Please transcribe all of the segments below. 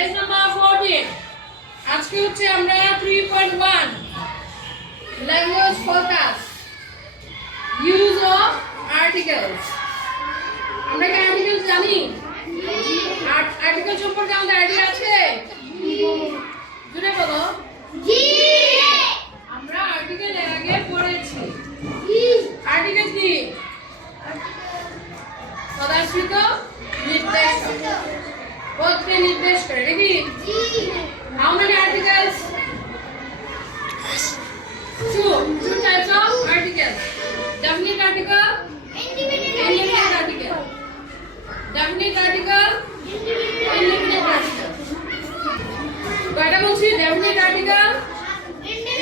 Page number 14 আজকে হচ্ছে আমরা 3.1 language focus use of articles. আমরা কি আর্টিকেলস জানি? আর্টিকেল সম্পর্কে আমাদের আইডিয়া আছে? জুড়ে বলো। জি। আমরা আর্টিকেল এর আগে পড়েছি। আর্টিকেল কি? সদাশ্রিত নির্দেশ পদকে নির্দেশ করে নাকি? How many articles? Two types of articles. Definite article, indefinite article. Definite article, indefinite article. কয়টা বলছি? Definite article,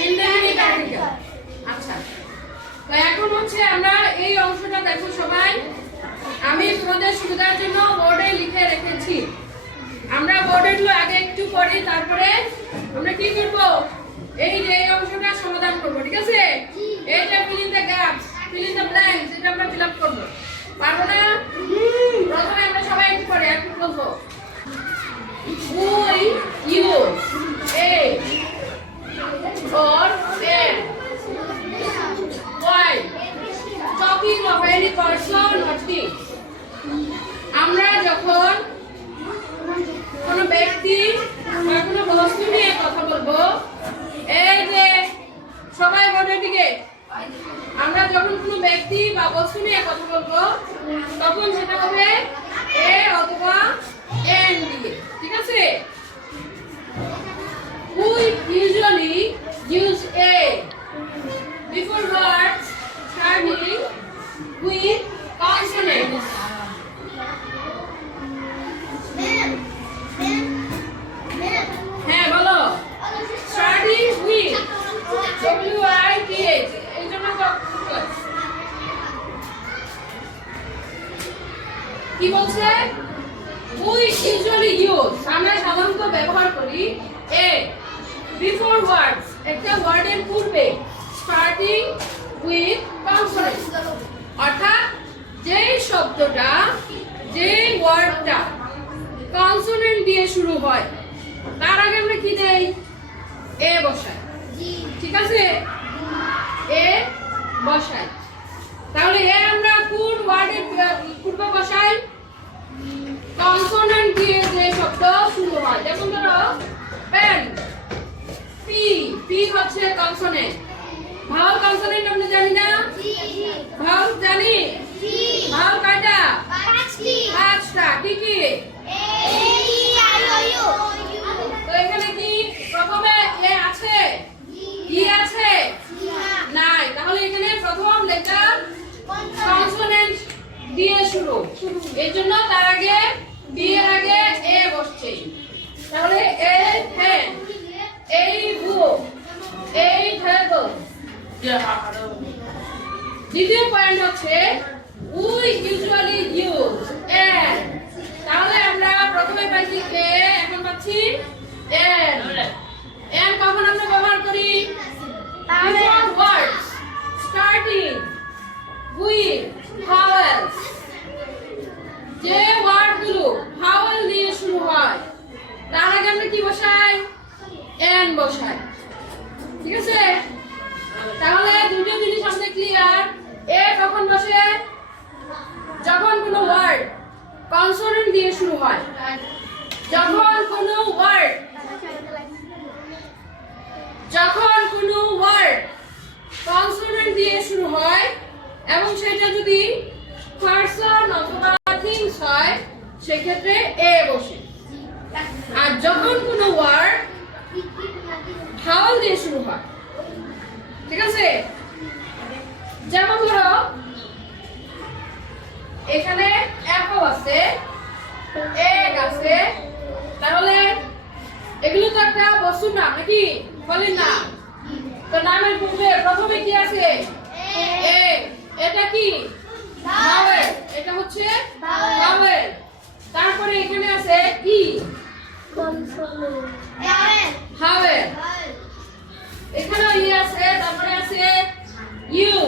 indefinite article. আচ্ছা, তো এখন হচ্ছে আমরা এই অংশটা দেখো সবাই, আমি তোমাদের সুবিধার জন্য বোর্ডে লিখে রেখেছি। আমরা বোর্ডেগুলো আগে একটু পড়ি, তারপরে আমরা কি করব, এই যে এই অংশটা সমাধান করব। ঠিক আছে? এইটা fill in the gaps, fill in the blanks, এটা আমরা ফিল আপ করব। পারবো না? প্রথমে আমরা সবাই একটু পড়ি, একটু বলবো। We use a or an why talking of any person or thing। আমরা যখন কোনো ব্যক্তি বা কোনো বস্তু নিয়ে কথা বলবো, এই যে সবাই বোর্ডের দিকে, আমরা যখন কোনো ব্যক্তি বা বস্তু নিয়ে কথা বলবো তখন সেটা হবে এ অথবা এন দিয়ে। ঠিক আছে? We usually use a before words starting with consonants. হ্যাঁ বলো। স্টার্টিং উইথ WITH, এই জন্য কি বলছে? We usually use, আমরা সাধারণত ব্যবহার করি a before words, একটা ওয়ার্ডের পূর্বে, starting with consonants, অর্থাৎ যে শব্দটা, যে ওয়ার্ডটা কনসোনেন্ট দিয়ে শুরু হয় তার আগে আমরা কি দেই? এ বসাই। ঠিক আছে? এ বসাই। তাহলে এ আমরা কোন ওয়ার্ডের পূর্বে বসাই? কনসোনেন্ট দিয়ে যে শব্দ শুরু হয়, যেমন ধরো পেন, পি, পি হচ্ছে কনসোনেন্ট। ভাওয়াল কনসোনেন্ট আমরা জানি না? ভাওয়াল জানি? ভাওয়াল কয়টা? পাঁচটা। কি কি? তো এখানে কি প্রথমে এ আছে? ই আছে? নাই। তাহলে এখানে প্রথম লেটার কনসোনেন্ট দিয়ে শুরু, এই জন্য তার আগে বি এর আগে এ বসছে। তাহলে এ হ্যাঁ, এই বুক, এই টেবল। দ্বিতীয় পয়েন্ট হচ্ছে we usually use an। তাহলে আমরা প্রথমে পাইছি এ, এখন পাচ্ছি an। an কখন আমরা ব্যবহার করি? before words starting with vowels, যে ওয়ার্ডগুলো ভাওয়েল দিয়ে শুরু হয় তার আগে আমরা কি বসাই? an বসাই। ঠিক আছে? তাহলে দুটো জিনিস আমাদের ক্লিয়ার। এ কখন বসে? যখন কোনো ওয়ার্ড কনসোনেন্ট দিয়ে শুরু হয়। যখন কোনো ওয়ার্ড কনসোনেন্ট দিয়ে শুরু হয় এবং সেটা যদি পারসন অথবা থিংস হয় সেক্ষেত্রে এ বসে। আর যখন কোনো ওয়ার্ড ভাওয়াল দিয়ে শুরু হয়, ঠিক আছে? যেমন ধরো এখানে অ্যাপল আছে, এগ আছে, তাহলে এগুলো তো একটা বস্তুর নাম নাকি? ফলের নাম। তো নামের পূর্বে প্রথমে কি আছে? এ। এটা কি? ভাওয়েল। এটা হচ্ছে ভাওয়েল। তারপরে এখানে আছে ই, ভাওয়েল। এখানে ই আছে, তারপরে আছে ইউ,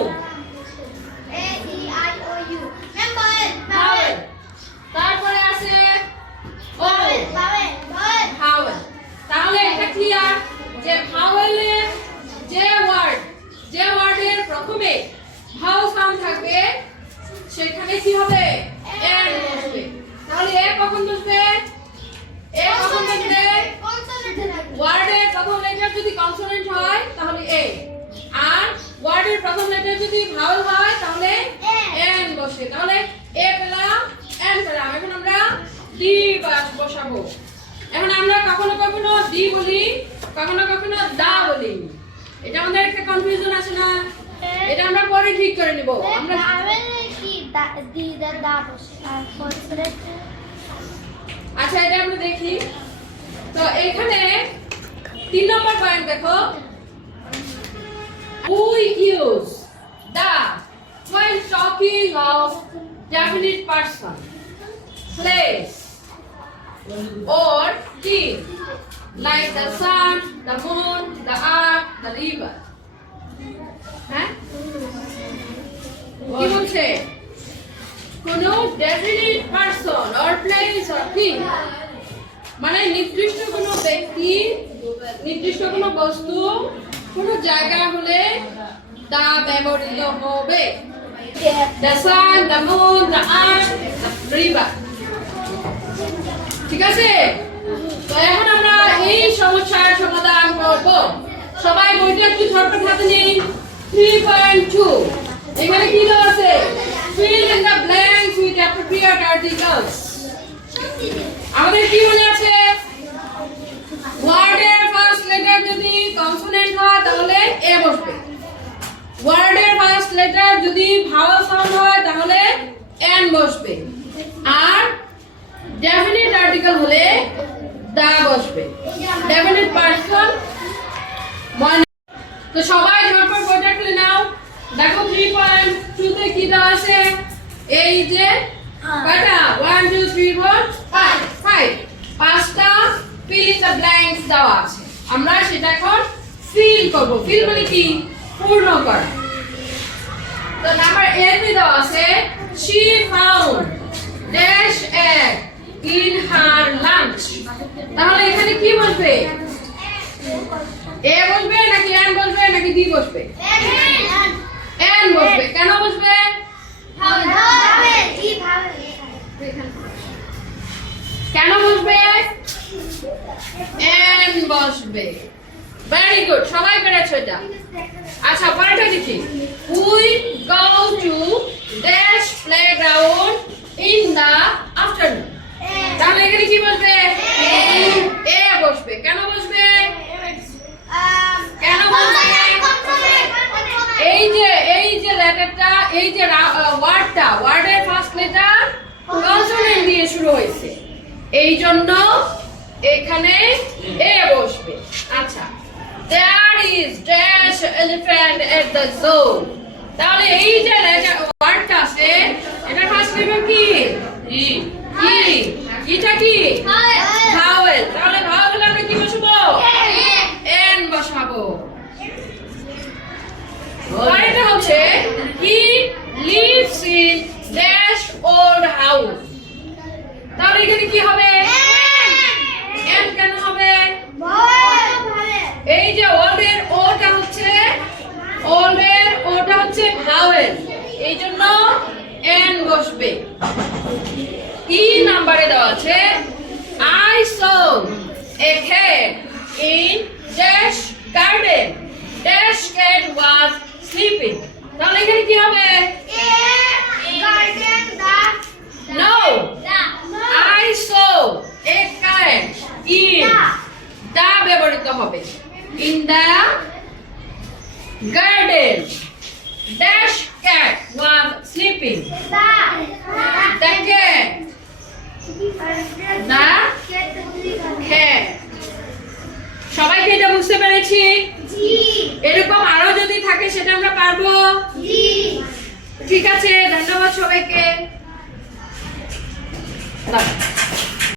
ভাওয়েল। তারপরে আছে ও, ক্লিয়ার যে ভাওয়েলের যে ওয়ার্ডের প্রথমে ভাও সাউন্ড থাকবে সেখানে কি হবে এন বসবে তাহলে এ কখন বসবে ওয়ার্ডের প্রথম লেটার যদি কনসোনেন্ট হয় তাহলে এ আর ওয়ার্ডের প্রথম লেটার যদি ভাওয়েল হয় তাহলে এন বসে তাহলে এ পেলাম এন পেলাম এখন আমরা ডি বসাবো এখন আমরা কখনো কখনো ডি বলি কখনো কখনো দা বলি এটা আমাদের একটা কনফিউশন আছে না এটা আমরা পরে ঠিক করে নিব আমরা কি দি দা বসে আর কনসোনেন্ট আচ্ছা এটা আমরা দেখি তো এখানে 3 নম্বর পয়েন্ট দেখো we use the when talking of definite person place or thing like the sun the moon the earth the river হ্যাঁ কি বলছে কোন definite person or place or thing মানে নির্দিষ্ট কোনো ব্যক্তি নির্দিষ্ট কোনো বস্তু কোনো জায়গা হলে তা ব্যবহৃত হবে the sun the moon the earth the river ঠিক আছে তো এখন আমরা এই সমস্যার সমাধান করব সবাই বইটা একটু ঝটপট হাতে নিন 3.2 এখানে কি দেওয়া আছে fill in the blanks with appropriate articles আমাদের কি মনে আছে ওয়ার্ডের ফার্স্ট লেটার যদি কনসোনেন্ট হয় তাহলে এ বসবে ওয়ার্ডের ফার্স্ট লেটার যদি ভাওয়েল সাউন্ড হয় তাহলে এন বসবে আর ডেফিনিট আর্টিকেল হলে দা বসবে ডেফিনিট পারসন তো সবাই ঝটপট বইটা খুলে নাও দেখো 3.2 তে কি দেওয়া আছে এই যে কয়টা 1 2 3 4 5 পাঁচটা fill in the blanks দেওয়া আছে আমরা সেটা এখন ফিল করব ফিল মানে কি পূর্ণ করা তো নাম্বার 8 এ দেওয়া আছে she found dash egg in her lunch তাহলে এখানে কি বসবে এ বসবে নাকি এন বসবে নাকি ডি বসবে এন বসবে কেন বসবে কেন বসবে এন বসবে ভেরি গুড সবাই পেরেছো এটা আচ্ছা পরেরটা দেখি we go to dash playground in the afternoon তাহলে এখানে কি বসবে এ বসবে কেন বসবে কেন বসবে এই যে লেটারটা এই যে ওয়ার্ডের ফার্স্ট লেটার কনসোনেন্ট দিয়ে শুরু হয়েছে এই জন্য এখানে এ বসবে আচ্ছা there is dash elephant at the zoo তাহলে এই যে ওয়ার্ডটা আছে এটা ফার্স্ট লেটার কি ই এটা কি ভাওয়েল তাহলে ভাওয়েল আমরা কি বসাবো এন বসাবো পরেরটা হচ্ছে he lives in dash old house তাহলে এখানে কি হবে এন কেন হবে এই যে ওল্ডের ওটা হচ্ছে ভাওয়েল এই জন্য এন বসবে 3 নম্বরে দেওয়া আছে I saw a cat in dash garden dash cat was sleeping তাহলে এখানে কি হবে no I saw a cat in the ব্যবহৃত হবে in the garden dash cat was sleeping the cat সবাই কি এটা বুঝতে পেরেছি এরকম আরো যদি থাকে সেটা আমরা পারবো ঠিক আছে ধন্যবাদ সবাইকে